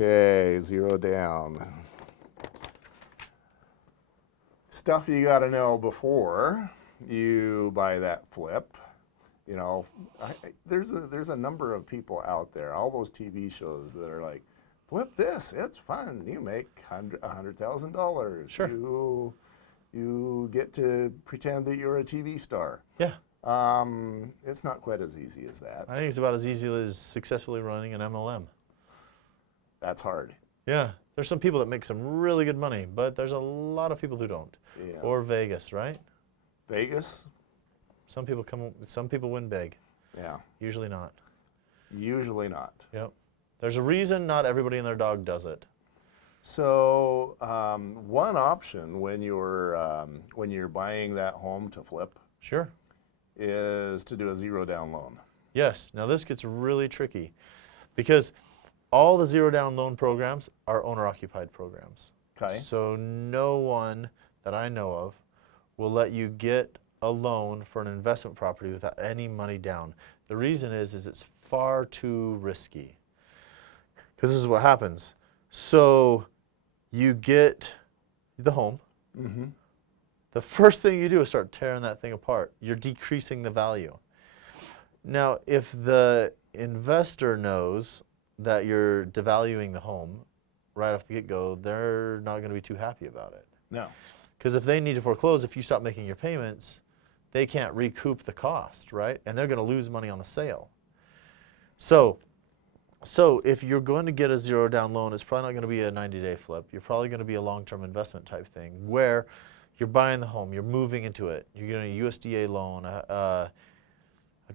Okay, zero down. Stuff you got to know before you buy that flip. You know, there's a number of people out there, all those TV shows that are like, flip this, it's fun. You make $100,000. Sure. You get to pretend that you're a TV star. Yeah. It's not quite as easy as that. I think it's about as easy as successfully running an MLM. That's hard. Yeah. There's some people that make some really good money, but there's a lot of people who don't. Yeah. Or Vegas, right? Vegas? Some people win big. Yeah. Usually not. Usually not. Yep. There's a reason not everybody and their dog does it. So one option when you're buying that home to flip, sure, is to do a zero down loan. Yes. Now this gets really tricky because all the zero down loan programs are owner occupied programs. Okay. So no one that I know of will let you get a loan for an investment property without any money down. The reason is it's far too risky. Because this is what happens. So you get the home. Mm-hmm. The first thing you do is start tearing that thing apart. You're decreasing the value. Now, if the investor knows that you're devaluing the home right off the get-go, they're not going to be too happy about it. No. Because if they need to foreclose, if you stop making your payments, they can't recoup the cost, right? And they're going to lose money on the sale. So if you're going to get a zero down loan, it's probably not going to be a 90-day flip. You're probably going to be a long-term investment type thing where you're buying the home, you're moving into it, you're getting a USDA loan, a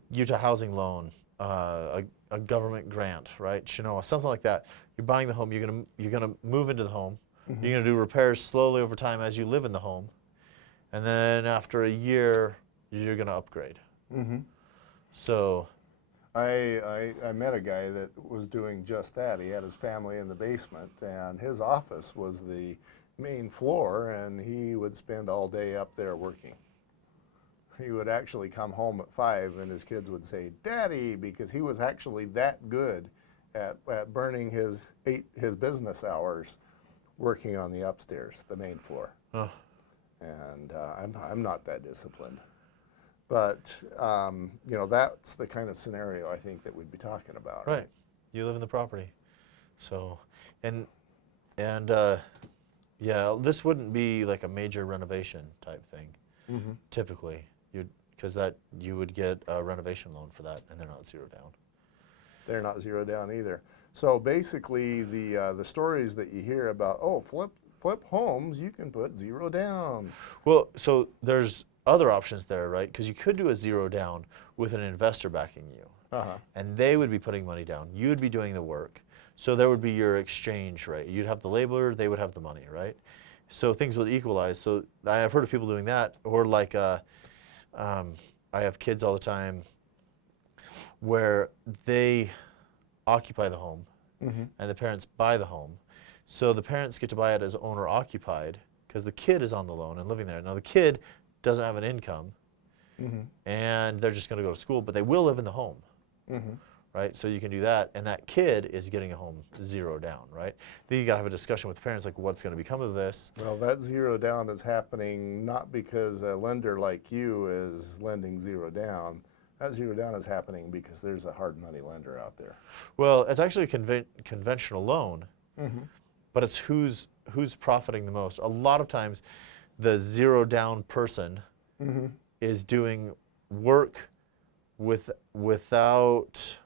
Utah housing loan, a government grant, right? Chinoa, something like that. You're buying the home, you're gonna move into the home. Mm-hmm. You're gonna do repairs slowly over time as you live in the home, and then after a year, you're gonna upgrade. Mm-hmm. So, I met a guy that was doing just that. He had his family in the basement, and his office was the main floor, and he would spend all day up there working. He would actually come home at 5, and his kids would say, "Daddy," because he was actually that good at burning his business hours working on the upstairs, the main floor. oh, And I'm not that disciplined. But, you know, that's the kind of scenario I think that we'd be talking about. right. You live in the property. So, and yeah, this wouldn't be like a major renovation type thing, Mm-hmm. typically. Because you would get a renovation loan for that, and they're not zero down. They're not zero down either. So basically, the stories that you hear about, oh, flip homes, you can put zero down. Well, so there's other options there, right? Because you could do a zero down with an investor backing you, Uh-huh. and they would be putting money down. You'd be doing the work. So there would be your exchange rate. You'd have the labor, they would have the money, right? So things would equalize. So I've heard of people doing that, or like I have kids all the time where they occupy the home, Mm-hmm. and the parents buy the home. So the parents get to buy it as owner occupied because the kid is on the loan and living there. Now the kid doesn't have an income, Mm-hmm. and they're just going to go to school, but they will live in the home, Mm-hmm. right? So you can do that, and that kid is getting a home zero down, right? Then you got to have a discussion with the parents, like what's going to become of this. Well, that zero down is happening not because a lender like you is lending zero down. That zero down is happening because there's a hard money lender out there. Well, it's actually a conventional loan, Mm-hmm. but it's who's profiting the most. A lot of times, the zero down person Mm-hmm. is doing work without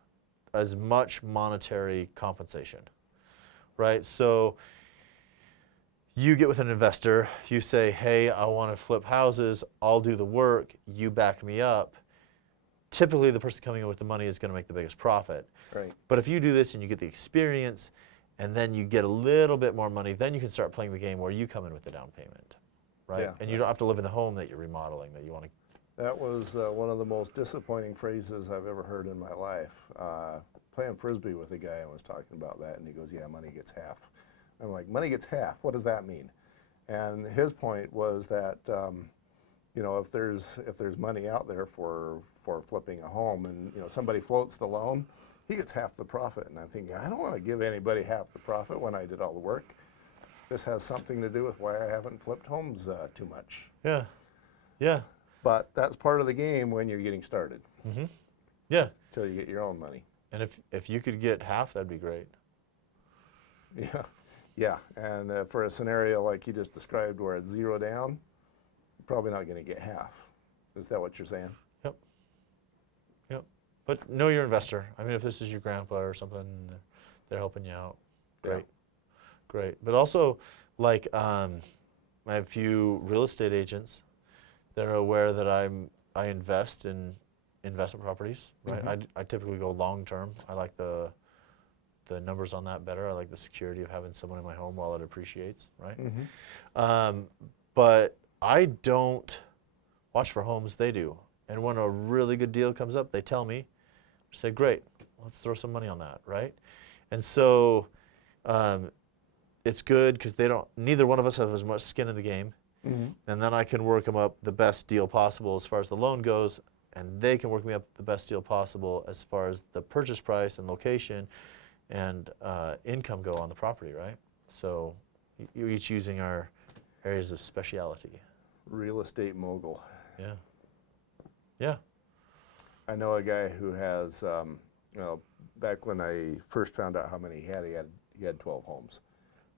as much monetary compensation, right? So you get with an investor, you say, hey, I want to flip houses, I'll do the work, you back me up. Typically, the person coming in with the money is going to make the biggest profit. Right. But if you do this and you get the experience, and then you get a little bit more money, then you can start playing the game where you come in with the down payment, right? Yeah, And you don't have to live in the home that you're remodeling, that you want to. That was one of the most disappointing phrases I've ever heard in my life. Playing Frisbee with a guy, I was talking about that, and he goes, yeah, money gets half. I'm like, money gets half? What does that mean? And his point was that, you know, if there's money out there for flipping a home and, you know, somebody floats the loan, he gets half the profit. And I'm thinking, I don't want to give anybody half the profit when I did all the work. This has something to do with why I haven't flipped homes too much. Yeah. Yeah. But that's part of the game when you're getting started. Mm-hmm. Yeah. Until you get your own money. And if you could get half, that'd be great. Yeah. Yeah. And for a scenario like you just described where it's zero down, you're probably not going to get half. Is that what you're saying? Yep. Yep. But know your investor. I mean, if this is your grandpa or something, they're helping you out. Great. Yeah. Great. But also, like, I have a few real estate agents that are aware that I invest in investment properties, right? Mm-hmm. I typically go long term. I like the numbers on that better. I like the security of having someone in my home while it appreciates, right? Mm-hmm. But I don't watch for homes, they do. And when a really good deal comes up, they tell me, say, great, let's throw some money on that, right? And so it's good because neither one of us have as much skin in the game. Mm-hmm. And then I can work them up the best deal possible as far as the loan goes, and they can work me up the best deal possible as far as the purchase price and location and income go on the property, right? So you're each using our areas of speciality. Real estate mogul. Yeah. Yeah. I know a guy who has, back when I first found out how many he had 12 homes.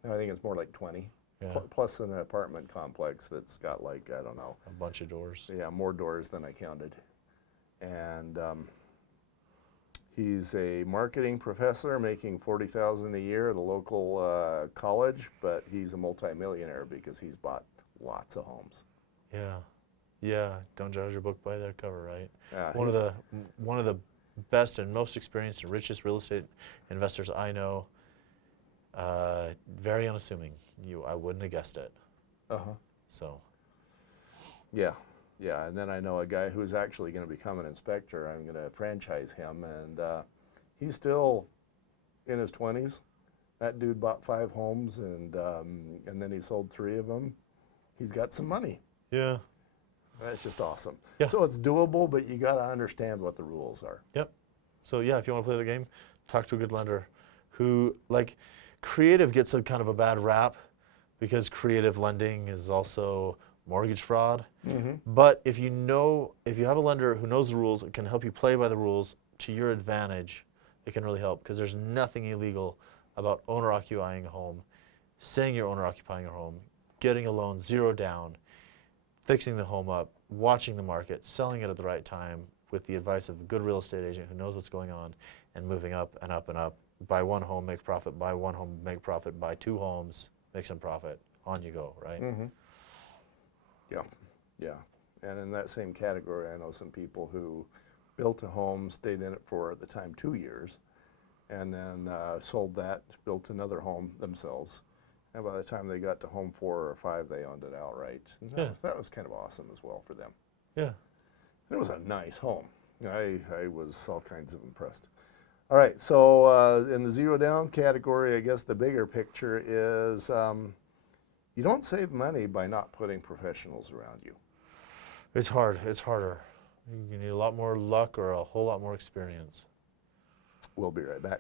Now I think it's more like 20. Yeah. Plus an apartment complex that's got like, I don't know. A bunch of doors. Yeah, more doors than I counted. And he's a marketing professor making $40,000 a year at a local college, but he's a multimillionaire because he's bought lots of homes. Yeah. Yeah. Don't judge a book by their cover, right? Yeah, One of the best and most experienced and richest real estate investors I know. Very unassuming. I wouldn't have guessed it. Uh-huh. So. Yeah, yeah. And then I know a guy who's actually going to become an inspector. I'm going to franchise him, and he's still in his 20s. That dude bought 5 homes, and then he sold 3 of them. He's got some money. Yeah. That's just awesome. Yeah. So it's doable, but you got to understand what the rules are. Yep. So yeah, if you want to play the game, talk to a good lender who, like, creative gets a kind of a bad rap because creative lending is also mortgage fraud. Mm-hmm. But if you have a lender who knows the rules, it can help you play by the rules to your advantage, it can really help because there's nothing illegal about owner occupying a home, saying you're owner occupying a home, getting a loan 0 down, fixing the home up, watching the market, selling it at the right time with the advice of a good real estate agent who knows what's going on, and moving up and up and up. Buy 1 home, make profit. Buy 1 home, make profit. Buy 2 homes, make some profit. On you go, right? Mm-hmm. Yeah, yeah. And in that same category, I know some people who built a home, stayed in it for, at the time, 2 years, and then sold that, built another home themselves. And by the time they got to home 4 or 5, they owned it outright. And that was kind of awesome as well for them. Yeah. And it was a nice home. I was all kinds of impressed. All right, so in the 0 down category, I guess the bigger picture is you don't save money by not putting professionals around you. It's hard. It's harder. You need a lot more luck or a whole lot more experience. We'll be right back.